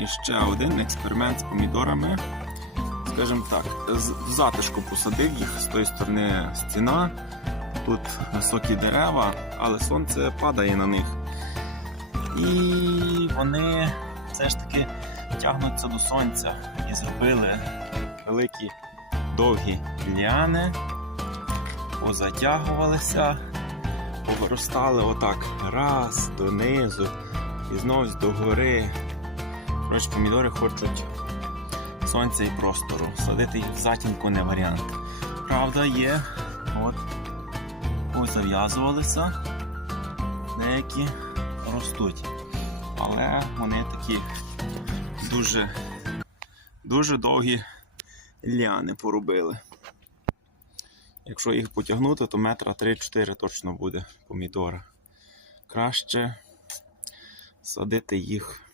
Сьогодні ще один експеримент з помідорами. Скажімо так, в затишку посадив їх з тої сторони стіна. Тут високі дерева, але сонце падає на них. І вони все ж таки тягнуться до сонця і зробили великі довгі ліани, позатягувалися, повиростали отак раз донизу і знову до гори. Коротше, помідори хочуть сонця і простору. Садити їх в затінку не варіант. Правда, є, от позав'язувалися, деякі ростуть. Але вони такі дуже, дуже довгі ліани порубили. Якщо їх потягнути, то метра 3-4 точно буде помідора. Краще садити їх